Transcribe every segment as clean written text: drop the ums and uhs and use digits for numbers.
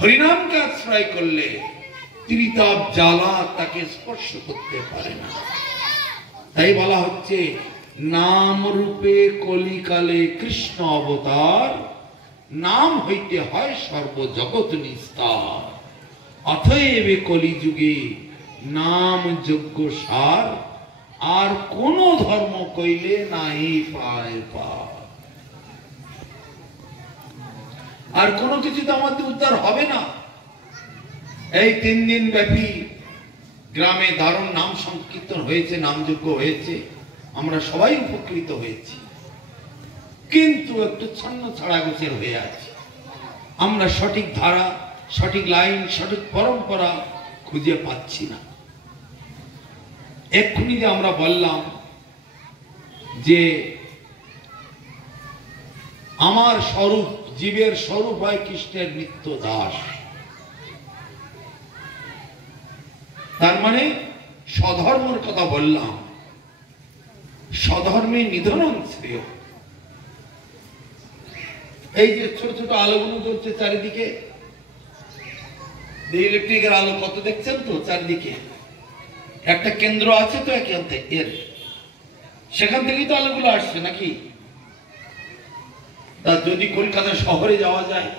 হরিনামকে আশ্রয় করলে ত্রিতাপ জ্বালা তাকে স্পর্শ করতে পারে না। তাই বলা হচ্ছে নাম রূপে কলিকালে কৃষ্ণ অবতার, নাম হইতে হয় সর্বজগৎ নিস্তার। অতএব কলিযুগে নাম যোগ্য সার, আর কোন ধর্ম কইলে নাই পায় পার। আর কোনো কিছুতে আমাদের উদ্ধার হবে না। এই 3 দিন ব্যাপী গ্রামে দারুণ নাম সংকীর্তন হয়েছে, নামযজ্ঞ হয়েছে, আমরা সবাই উপকৃত হয়েছি। কিন্তু একটু ছন্ন ছাড়া গোছের হয়ে আছে। আমরা সঠিক ধারা, সঠিক লাইন, সঠিক পরম্পরা খুঁজে পাচ্ছি না। এক্ষুনি যে আমরা বললাম যে আমার স্বরূপ, জীবের স্বরূপ হয় কৃষ্ণের নিত্য দাস, তার মানে স্বধর্মের কথা বললাম। স্বধর্মে নিধনং শ্রেয়। এই যে ছোট ছোট আলোগুলো জ্বলছে চারিদিকে, ইলেকট্রিকের আলো কত দেখছেন তো চারিদিকে। একটা কেন্দ্র আছে তো এর, সেখান থেকেই তো আলোগুলো আসছে নাকি। তা যদি কলকাতা শহরে যাওয়া যায়,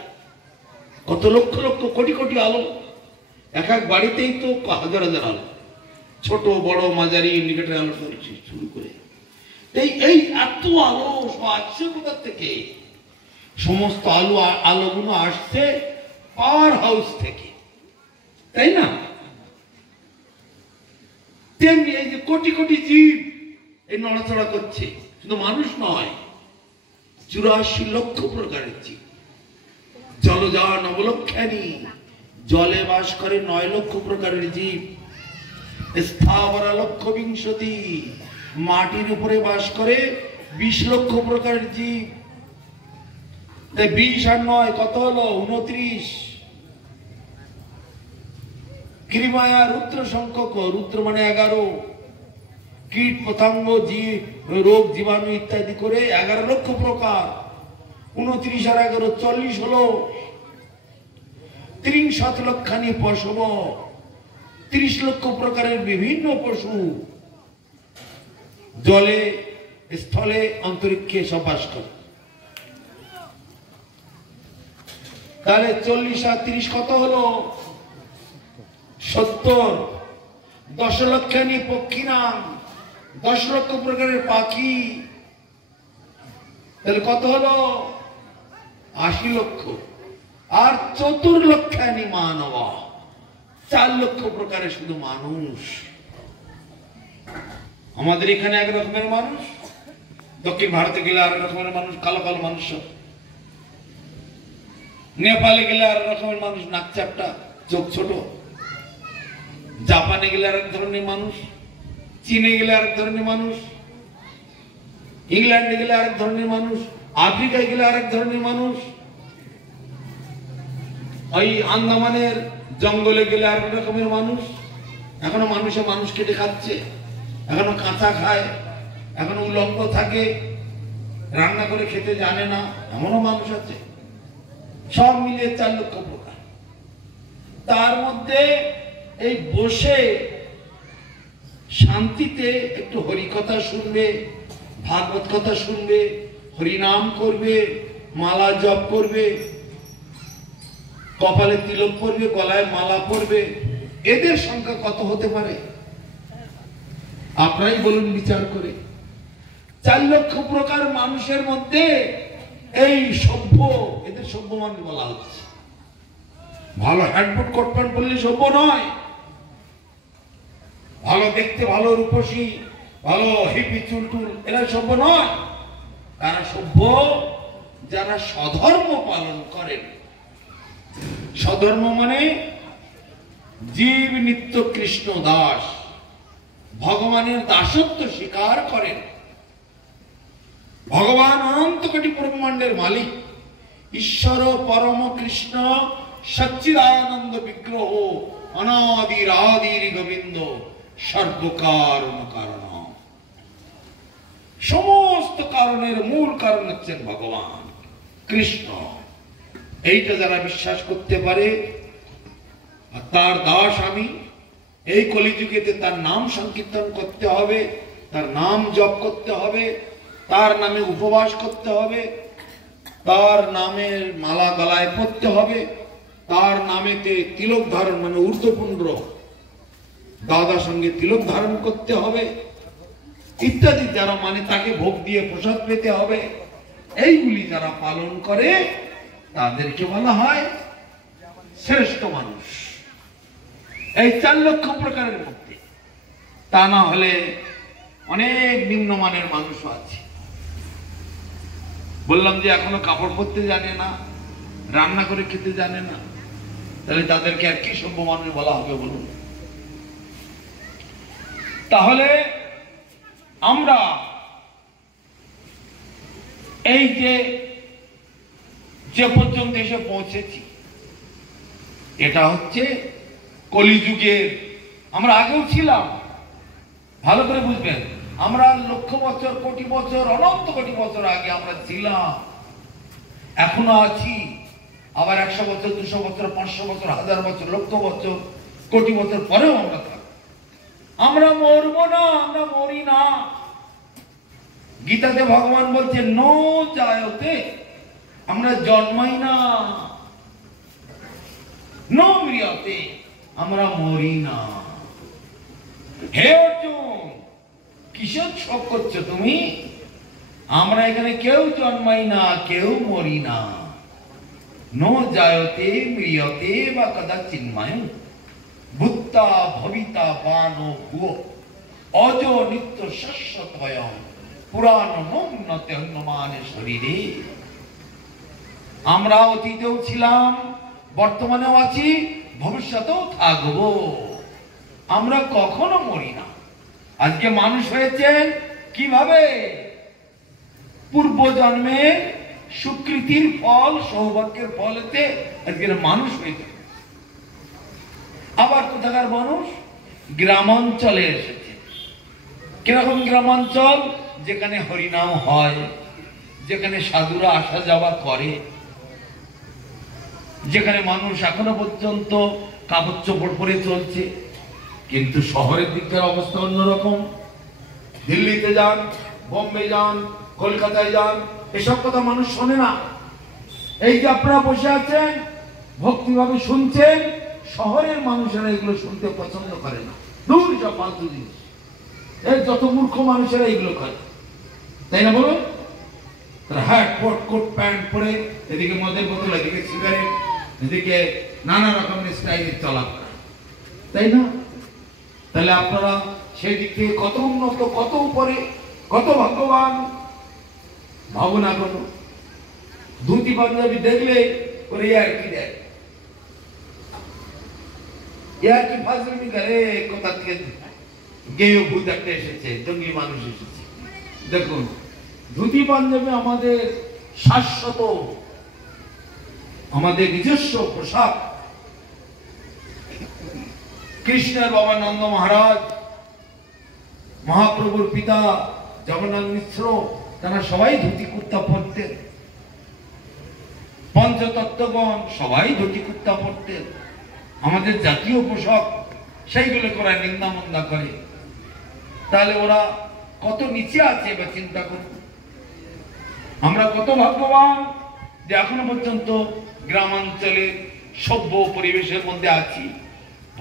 কত লক্ষ লক্ষ কোটি কোটি আলো, এক এক বাড়িতেই তো হাজার হাজার আলো, ছোট বড় মাঝারি ইন্ডিকেটর আলো শুরু করে। এই এত আলো আসছে কোথা থেকে? সমস্ত আলোগুলো আসছে পাওয়ার হাউস থেকে, তাই না? তেমনি এই যে কোটি কোটি জীব এই নড়াচড়া করছে, শুধু মানুষ নয়, 84 লক্ষ প্রকারের জীব। জলজা নবলক্ষানি, জলে বাস করে 9 লক্ষ প্রকারের জীব। স্থাবরা লক্ষ বিংশতি, মাটির উপরে বাস করে 20 লক্ষ প্রকারের জীব। 20 আর 9 কত হলো? 29। কৃমায়া রুদ্র সংখ্যক, রুদ্র মানে 11, কীট পতঙ্গ জীব রোগ জীবাণু ইত্যাদি করে 11 লক্ষ প্রকার। 29 আর 11 40 হলো। 30 লক্ষানি পশব, 30 লক্ষ প্রকারের বিভিন্ন পশু জলে স্থলে অন্তরিক্ষে সব বাস করে। তাহলে 40 আর 30 কত হলো? 70। 10 লক্ষানি পক্ষী নাম, 10 লক্ষ প্রকারের পাখি, তাহলে কত হলো? 80 লক্ষ। আর 4 লক্ষানি মানব, 4 লক্ষ প্রকারের শুধু মানুষ। আমাদের এখানে এক রকমের মানুষ, দক্ষিণ ভারতে গেলে আর রকমের মানুষ, কালো কালো মানুষ সব। নেপালে গেলে আর রকমের মানুষ, নাক চাপটা, চোখ ছোট। জাপানে গেলে আরেক ধরনের মানুষ, চীনে গেলে আরেক ধরনের মানুষ, ইংল্যান্ডে গেলে আরেক ধরনের মানুষ, আফ্রিকায় গেলে আরেক ধরনের মানুষ, ওই আন্দামানের জঙ্গলে গেলে আরেক রকমের মানুষ। এখনো মানুষে মানুষ কেটে খাচ্ছে, এখনো কাঁচা খায়, এখনো উলঙ্গ থাকে, রান্না করে খেতে জানে না, এমনও মানুষ আছে। সব মিলিয়ে 4 লক্ষ প্রকার। তার মধ্যে এই বসে শান্তিতে একটু হরিকথা শুনবে, ভাগবত কথা শুনবে, হরিনাম করবে, মালা জপ করবে, কপালে তিলক পরবে, গলায় মালা পরবে, এদের সংখ্যা কত হতে পারে? আপনারাই বলুন বিচার করে। 4 লক্ষ প্রকার মানুষের মধ্যে এই সভ্য, এদের সভ্য মানুষ বলা হচ্ছে। ভালো হ্যান্ডবুট কোট প্যান্ট পরলে সভ্য নয়, ভালো দেখতে, ভালো রূপসী, ভালো হিপি চুলটুল, এরা সভ্য নয়। তারা সভ্য যারা স্বধর্ম পালন করেন। স্বধর্ম মানে জীব নিত্য কৃষ্ণ দাস, ভগবানের দাসত্ব স্বীকার করেন। ভগবান অনন্ত কোটি ব্রহ্মাণ্ডের মালিক, ঈশ্বর পরম কৃষ্ণ সচ্চিদানন্দ বিগ্রহ, অনাদির আদির গোবিন্দ, সর্বকারণ কারণ। সমস্ত কারণের মূল কারণ হচ্ছেন ভগবান কৃষ্ণ। এইটা যারা বিশ্বাস করতে পারে, আর তার দাস আমি, এই কলিযুগেতে তার নাম সংকীর্তন করতে হবে, তার নাম জপ করতে হবে, তার নামে উপবাস করতে হবে, তার নামের মালা গলায় পরতে হবে, তার নামেতে তিলক ধারণ মানে ঊর্ধ্বপুণ্ড দাদা সঙ্গে তিলক ধারণ করতে হবে ইত্যাদি, যারা মানে তাকে ভোগ দিয়ে প্রসাদ পেতে হবে, এইগুলি যারা পালন করে তাদেরকে বলা হয় শ্রেষ্ঠ মানুষ এই 4 লক্ষ প্রকারের মধ্যে। তা না হলে অনেক নিম্নমানের মানুষও আছে। বললাম যে এখনো কাপড় পরতে জানে না, রান্না করে খেতে জানে না, তাহলে তাদেরকে আর কি সভ্য মানুষ বলা হবে বলুন? তাহলে আমরা এই যে পর্যন্ত এসে পৌঁছেছি, এটা হচ্ছে কলিযুগের। আমরা আগেও ছিলাম, ভালো করে বুঝবেন, আমরা লক্ষ বছর, কোটি বছর, অনন্ত কোটি বছর আগে আমরা ছিলাম, এখনো আছি, আবার 100 বছর, 200 বছর, 500 বছর, 1000 বছর, লক্ষ বছর, কোটি বছর পরেও আমরা থাকবো। আমরা মরবো না, আমরা মরি না। গীতাতে ভগবান বলছে নো জায়তে, আমরা জন্মাই না, নো মৃত্যতে, আমরা মরি না। হে অর্জুন, কিসের শোক করছো তুমি? আমরা এখানে কেউ জন্মাই না, কেউ মরি না। নো জায়তে মৃত্যতে বা কদাচিন্ময় ভূতা ভবিতা বানো ভুয়ো অজ নিত্য শাশ্বতয়ং পুরাণ নতে হনুমানে শরীরে। আমরা অতীতেও ছিলাম, বর্তমানেও আছি, ভবিষ্যতেও থাকবো। আমরা কখনো মরি না। আজকে মানুষ হয়েছেন কিভাবে? পূর্ব জন্মের সুকৃতির ফল, সৌভাগ্যের ফলেতে আজকের মানুষ হয়েছে। আবার কোথাকার মানুষ? গ্রামাঞ্চলে এসেছে। কিরকম গ্রামাঞ্চল? যেখানে হরিনাম হয়, যেখানে সাধুরা আসা যাওয়া করে, যেখানে মানুষ এখনো পর্যন্ত কাপড় চোপড় পরে চলছে। কিন্তু শহরের দিককার অবস্থা অন্যরকম। দিল্লিতে যান, বোম্বে যান, কলকাতায় যান, এসব কথা মানুষ শোনে না। এই যে আপনারা বসে আছেন, ভক্তিভাবে শুনছেন, শহরের মানুষেরা এগুলো শুনতে পছন্দ করে না। দূর সব ফালতু জিনিস। এর যত মূর্খ মানুষেরা এগুলো করে, তাই না বলুন? তারা হ্যাট কোট কোট প্যান্ট পরে, এদিকে মদের বোতল, এদিকে সিগারেট, এদিকে নানা রকমের স্টাইলের চলাফেরা, তাই না? তাহলে আপনারা সেই দিক থেকে কত উন্নত, কত উপরে, কত ভাগ্যবান ভাবনা করো। ধুতি পাঞ্জাবি দেখলে ওরে আর কি দেয়, ইয়ার কি ফাজলামি করে, কোথা থেকে গেয় ভূত একটা এসেছে, জঙ্গি মানুষ এসেছে। দেখুন, ধুতি পাঞ্জাবি আমাদের শাশ্বত, আমাদের নিজস্ব পোশাক। কৃষ্ণের বাবা নন্দ মহারাজ, মহাপ্রভুর পিতা জগন্নাথ মিশ্র, তারা সবাই ধুতি কুর্তা পরতেন। পঞ্চতত্ত্বগণ সবাই ধুতি কুর্তা পরতেন। আমাদের জাতীয় পোশাক, সেইগুলো করা নিন্দা মন্দা করে। তাহলে ওরা কত নিচে আছে বা চিন্তা করুন। আমরা কত ভাগ্যবান যে এখনো পর্যন্ত গ্রামাঞ্চলের সভ্য পরিবেশের মধ্যে আছি।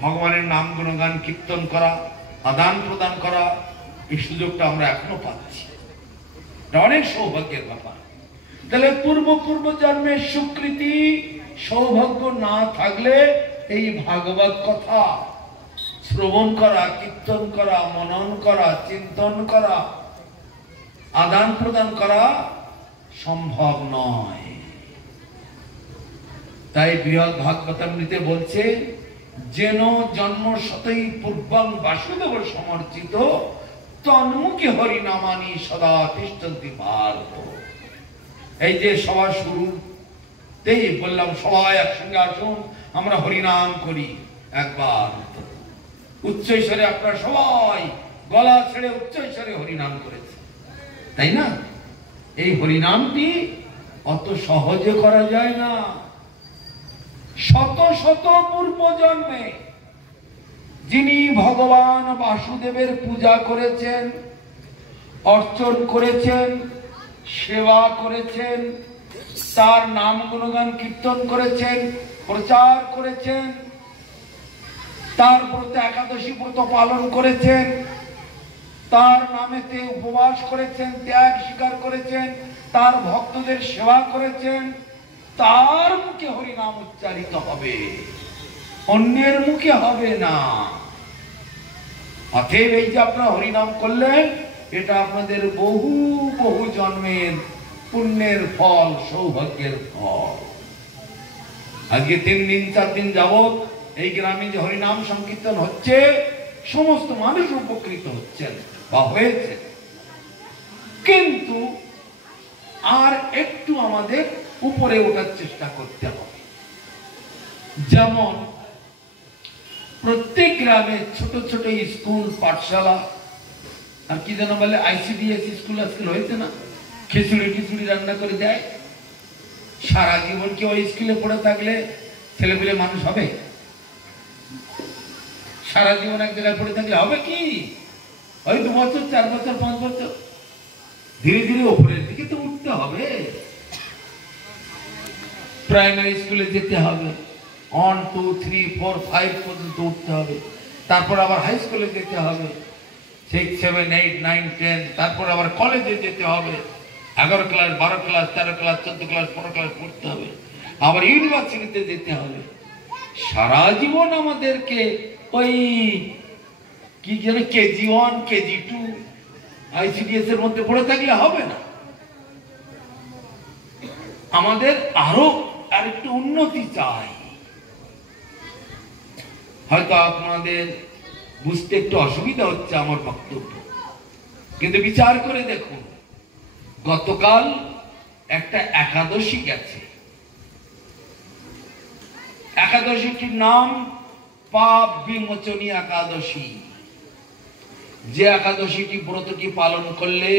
ভগবানের নাম গুণগান কীর্তন করা, আদান প্রদান করা, এই সুযোগটা আমরা এখনো পাচ্ছি। এটা অনেক সৌভাগ্যের ব্যাপার। তাহলে পূর্ব জন্মের সুকৃতি সৌভাগ্য না থাকলে এই ভাগবত কথা শ্রবণ করা, কীর্তন করা, মনন করা, চিন্তন করা, আদান প্রদান করা সম্ভব নয়। তাই বৃহৎ ভাগবতামৃতে বলছে, যেন জন্ম শতই পূর্বং বাসুদেব সমর্চিত তন্মুখে হরিনামানি সদা তিষ্ঠন্তি ভারত। এই যে সভা শুরুতেই বললাম, সবাই একসঙ্গে আসুন, আমরা হরিনাম করি। একবার উচ্চৈস্বরে আপনারা সবাই গলা ছেড়ে উচ্চৈস্বরে হরিনাম করেছে, তাই না? এই হরিনামটি অত সহজে করা যায় না। শত শত পূর্ব জন্মে যিনি ভগবান বাসুদেবের পূজা করেছেন, অর্চন করেছেন, সেবা করেছেন, তার নাম গুণগান কীর্তন করেছেন, প্রচার করেছেন, তার ব্রত একাদশী ব্রত পালন করেছেন, তার নামেতে উপবাস করেছেন, ত্যাগ স্বীকার করেছেন, তার ভক্তদের সেবা করেছেন, তার মুখে হরিনাম উচ্চারিত হবে, অন্যের মুখে হবে না। অতএব এই যে আপনারা হরিনাম করলেন, এটা আপনাদের বহু বহু জন্মের পুণ্যের ফল, সৌভাগ্যের ফল। আজকে 3 দিন 4 দিন যাবৎ এই গ্রামে যে হরিনাম সংকীর্তন হচ্ছে, সমস্ত মানুষ উপকৃত হচ্ছেন বা হয়েছে। কিন্তু আর একটু আমাদের উপরে ওঠার চেষ্টা করতে হবে। যেমন প্রত্যেক গ্রামে ছোট ছোট স্কুল, পাঠশালা, আর কি যেন বলে ICDS স্কুল আজকাল হয়েছে না, খিচুড়ি রান্না করে দেয়। সারা জীবন কি ওই স্কুলে পড়ে থাকলে ছেলেপিলে মানুষ হবে? সারা জীবন এক জায়গায় পড়ে থাকলে হবে কি? ওই 2 বছর 4 বছর 5 বছর ধীরে ধীরে উপরের দিকে তো উঠতে হবে। প্রাইমারি স্কুলে যেতে হবে, 1 2 3 4 5 পর্যন্ত উঠতে হবে। তারপর আবার হাই স্কুলে যেতে হবে, 6 7 8 9 10। তারপর আবার কলেজে যেতে হবে, 11 class 12 class 13 class 14 class 15 class পড়তে হবে। আবার ইউনিভার্সিটিতে যেতে হবে। সারা জীবন আমাদেরকে ওই কি যেন KG1 KG2 ICDS এর মধ্যে পড়ে থাকলে হবে না। আমাদের আরো আরেকটু উন্নতি চাই। হয়তো আপনাদের বুঝতে একটু অসুবিধা হচ্ছে আমার বক্তব্য, কিন্তু বিচার করে দেখুন, গতকাল একটা একাদশী গেছে। একাদশীটির নাম পাপ বিমোচনী একাদশী। যে একাদশীটি ব্রতটি পালন করলে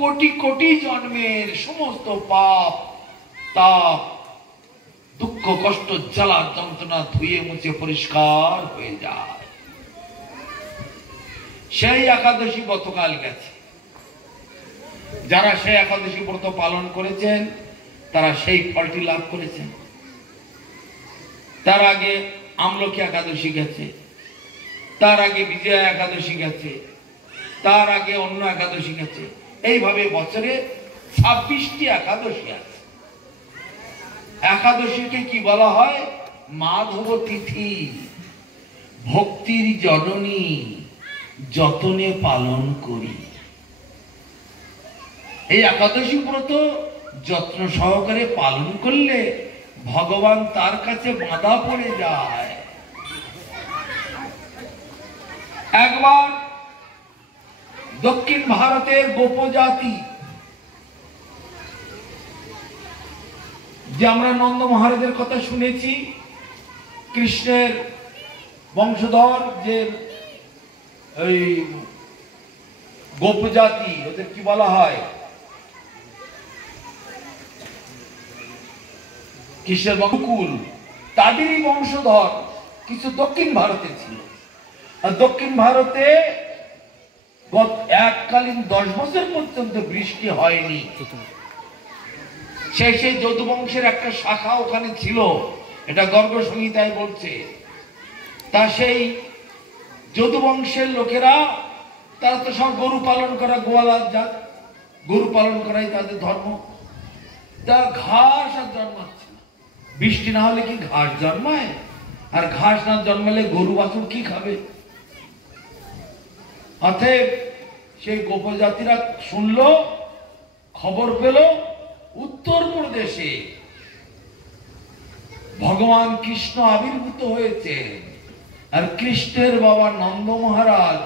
কোটি কোটি জন্মের সমস্ত পাপ, তাপ, দুঃখ, কষ্ট, জ্বালা, যন্ত্রণা ধুয়ে মুছে পরিষ্কার হয়ে যায়। সেই একাদশী গতকাল গেছে। যারা সেই একাদশী ব্রত পালন করেছেন তারা সেই ফলটি লাভ করেছেন। তার আগে আমলকি একাদশী গেছে, তার আগে বিজয়া একাদশী গেছে, তার আগে অন্য একাদশী গেছে। এইভাবে বছরে 26টি একাদশী আছে। একাদশীকে কি বলা হয়? মাধব তিথি, ভক্তির জননী, যতনে পালন করি। এই একাদশী ব্রত যত্ন সহকারে পালন করলে ভগবান তার কাছে বাঁধা পড়ে যায়। একবার দক্ষিণ ভারতের গোপজাতি, যে আমরা নন্দ মহারাজের কথা শুনেছি, কৃষ্ণের বংশধর, যে ওই গোপজাতি, ওদের কি বলা হয়, কৃষ্ণের বংশকুল, তাদেরই বংশধর কিছু দক্ষিণ ভারতে ছিল। আর দক্ষিণ ভারতে এককালীন 10 বছর পর্যন্ত বৃষ্টি হয়নি। সেই যদু বংশের একটা শাখা ওখানে ছিল, এটা গর্গ সংহিতায় বলছে। তা সেই যদু বংশের লোকেরা, তারা তো সব গরু পালন করা, গোয়ালার জাত, গরু পালন করাই তাদের ধর্ম। তা ঘাস আর জন্মাচ্ছে না। বৃষ্টি না হলে কি ঘাস জন্মায়? আর ঘাস না জন্মালে গরু বাছুর কি খাবে? অতএব সেই গোপজাতিরা শুনলো, খবর পেল উত্তরপ্রদেশে ভগবান কৃষ্ণ আবির্ভূত হয়েছে। আর কৃষ্ণের বাবা নন্দ মহারাজ,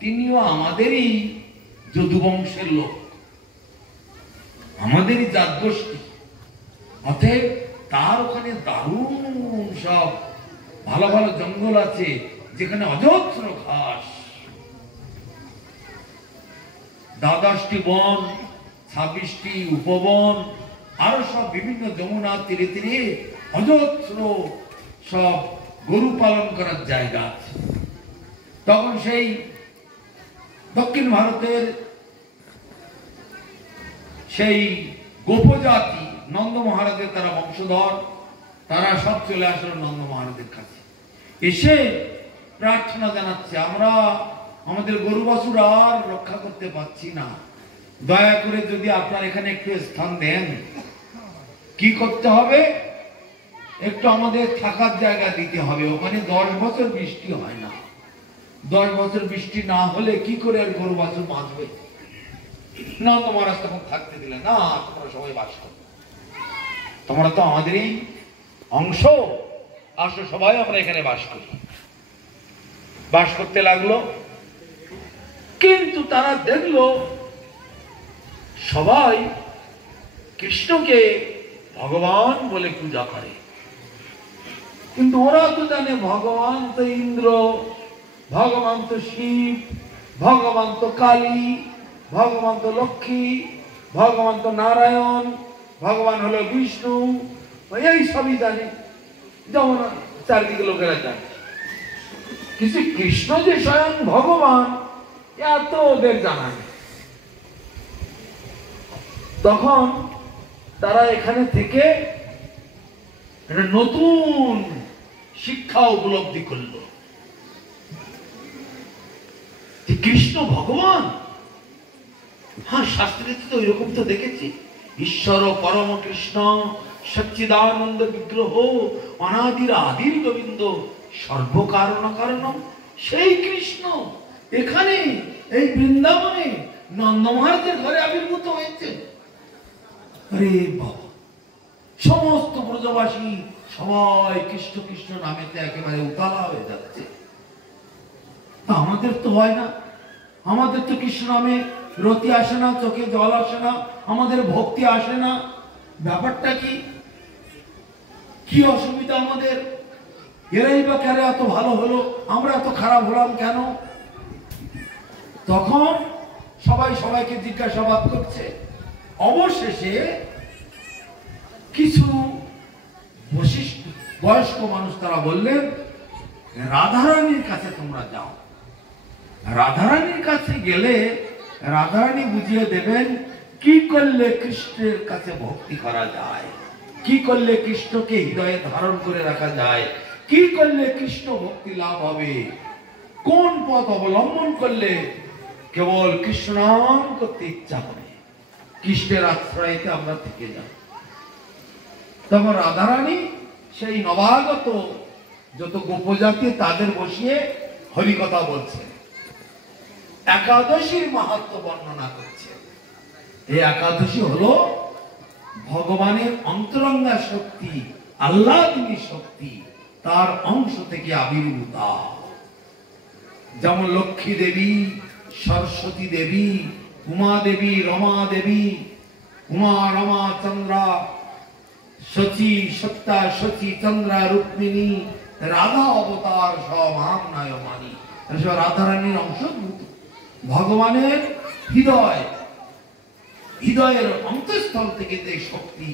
তিনিও আমাদেরই যদুবংশের লোক, আমাদেরই জাত গোষ্ঠী। অতএব তার ওখানে দারুণ সব ভালো ভালো জঙ্গল আছে, যেখানে অজস্র ঘাস, 10টি বন, 26টি উপবন, আরো সব বিভিন্ন যমুনা তীরে তীরে অজস্র সব গরু পালন করার জায়গা আছে। তখন সেই দক্ষিণ ভারতের সেই গোপজাতি নন্দ মহারাজের তারা বংশধর, তারা সব চলে আসলো নন্দ মহারাজের কাছে, এসে প্রার্থনা জানাচ্ছে, আমরা আমাদের গরু বাছুর আর রক্ষা করতে পারছি না, দয়া করে যদি আপনার এখানে একটু স্থান দেন। কি করতে হবে? একটু আমাদের থাকার জায়গা দিতে হবে। ওখানে 10 বছর বৃষ্টি হয় না। 10 বছর বৃষ্টি না হলে কি করে আর গরু বাছুর বাঁচবে? নন্দ মহারাজ তখন থাকতে দিলেন না, তোমরা সবাই বাস করো, তোমরা তো আমাদেরই অংশ, আসো সবাই আমরা এখানে বাস করি। বাস করতে লাগলো। কিন্তু তারা দেখলো সবাই কৃষ্ণকে ভগবান বলে পূজা করে, কিন্তু ওরা তো জানে ভগবান তো ইন্দ্র, ভগবান তো শিব, ভগবান তো কালী, ভগবান তো লক্ষ্মী, ভগবান তো নারায়ণ, ভগবান হলো বিষ্ণু, এই সবই জানে, যেমন চারদিকে লোকেরা জানে। কিন্তু কৃষ্ণ যে স্বয়ং ভগবান এত ওদের জানা নেই। তখন তারা এখানে থেকে একটা নতুন শিক্ষা উপলব্ধি করল, যে কৃষ্ণ ভগবান। হ্যাঁ, শাস্ত্রীতে তো এরকম তো দেখেছি, ঈশ্বর পরম কৃষ্ণ সচ্চিদানন্দ বিগ্রহ অনাদির আদির গোবিন্দ সর্বকারণ কারণম, সেই কৃষ্ণ এখানে এই বৃন্দাবনে নন্দ মহারাজের ঘরে আবির্ভূত হয়েছে। আরে বাবা, সমস্ত ব্রজবাসী সবাই কৃষ্ণ কৃষ্ণ নামেতে একেবারে উতালা হয়ে যাচ্ছে। আমাদের তো হয় না, আমাদের তো কৃষ্ণ নামে রতি আসে না, চোখে জল আসে না, আমাদের ভক্তি আসে না। ব্যাপারটা কি? কি অসুবিধা আমাদের? এরাই বা কেন এত ভালো হলো, আমরা এত খারাপ হলাম কেন? তখন সবাই সবাইকে জিজ্ঞাসাবাদ করছে। অবশেষে কিছু বয়স্ক মানুষ তারা বললেন, রাধারানীর কাছে তোমরা যাও। রাধারানীর কাছে গেলে রাধারানী বুঝিয়ে দেবেন কি করলে কৃষ্ণের কাছে ভক্তি করা যায়, কি করলে কৃষ্ণকে হৃদয়ে ধারণ করে রাখা যায়, কি করলে কৃষ্ণ ভক্তি লাভ হবে, কোন পথ অবলম্বন করলে কেবল কৃষ্ণ নাম করতে ইচ্ছা হবে, কৃষ্ণের আশ্রয়তে আমরা থেকে যাব। তখন রাধারানী সেই নবাগত যত গোপজাতি তাদের বসিয়ে হরিকথা বলছে, একাদশীর মাহাত্ম্য বর্ণনা করছে। এই একাদশী হলো ভগবানের অন্তরঙ্গা শক্তি, আহ্লাদিনী শক্তি, তার অংশ থেকে আবির্ভূত। যেমন লক্ষ্মী দেবী, সরস্বতী দেবী, উমা দেবী, রমা দেবী, উমা রমা চন্দ্রা, শচী সত্তা, শচী চন্দ্রা, রুক্মিণী, রাধা অবতার সব আম নয় মানি, সব রাধারানীর অংশভূত। ভগবানের হৃদয়, হৃদয়ের অন্তঃস্থল থেকে যে শক্তি,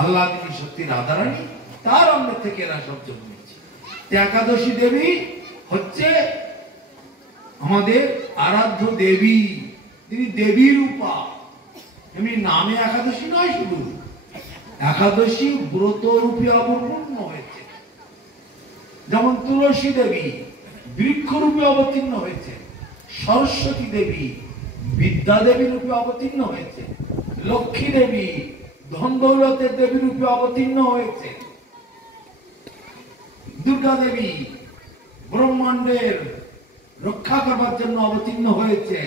আহ্লাদিনী শক্তি রাধারানী, তার অঙ্গ থেকে এরা সব জন্মেছে। একাদশী দেবী হচ্ছে আমাদের আরাধ্য দেবী, তিনি দেবী রূপা। এমনি নামে একাদশী নয়, শুধু একাদশী ব্রত রূপে অবতীর্ণ হয়েছে। যেমন তুলসী দেবী বৃক্ষ রূপে অবতীর্ণ হয়েছে, সরস্বতী দেবী বিদ্যা দেবী রূপে অবতীর্ণ হয়েছে, লক্ষ্মী দেবী ধন দৌলতের দেবী রূপে অবতীর্ণ হয়েছে, দুর্গা দেবী ব্রহ্মাণ্ডের রক্ষা করবার জন্য অবতীর্ণ হয়েছে।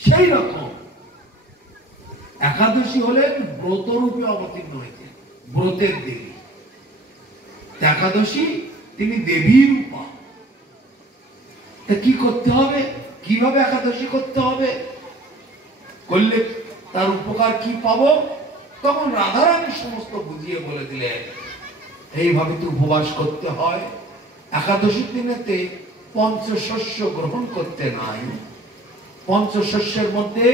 সেই রকম একাদশী হলেন ব্রত রূপে অবতীর্ণ হয়েছে, ব্রতের দেবী। একাদশী তিনি দেবী রূপা। কি করতে হবে, কিভাবে একাদশী করতে হবে, করলে তার উপকার কি পাবো? তখন রাধারানী সমস্ত বুঝিয়ে বলে দিলেন, এইভাবে তো উপবাস করতে হয়। একাদশীর দিনেতে পঞ্চশস্য গ্রহণ করতে নাই। পঞ্চশস্যের মধ্যে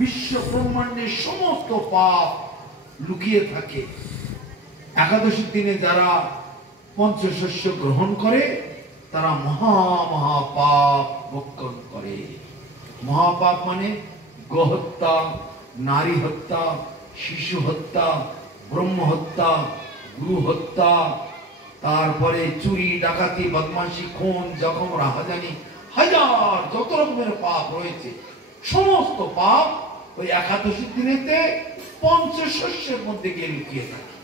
বিশ্ব ব্রহ্মাণ্ডের সমস্ত পাপ লুকিয়ে থাকে। একাদশীর দিনে যারা পঞ্চশস্য গ্রহণ করে তারা মহা মহা পাপ ভক্ষণ করে। মহাপাপ মানে গোহত্যা, নারী হত্যা, শিশু হত্যা, ব্রহ্ম হত্যা, গুরু হত্যা, তারপরে চুরি, ডাকাতি, বদমাশি, খুন, জখম, রাহাজানি, হাজার যত রকমের পাপ রয়েছে সমস্ত পাপ ওই একাদশীর দিনেতে পঞ্চশস্যের মধ্যে গিয়ে লুকিয়ে থাকে।